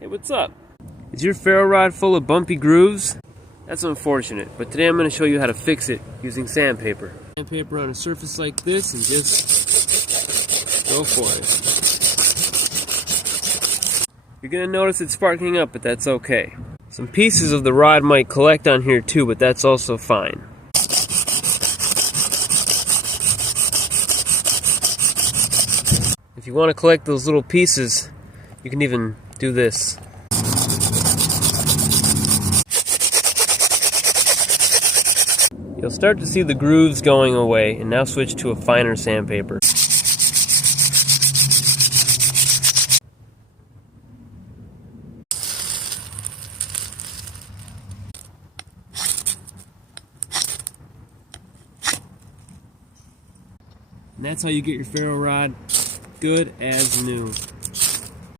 Hey, what's up? Is your ferro rod full of bumpy grooves? That's unfortunate, but today I'm going to show you how to fix it using sandpaper. Sandpaper on a surface like this and just go for it. You're going to notice it sparking up, but that's okay. Some pieces of the rod might collect on here too, but that's also fine. If you want to collect those little pieces, you can even do this. You'll start to see the grooves going away, and now switch to a finer sandpaper. And that's how you get your ferro rod good as new.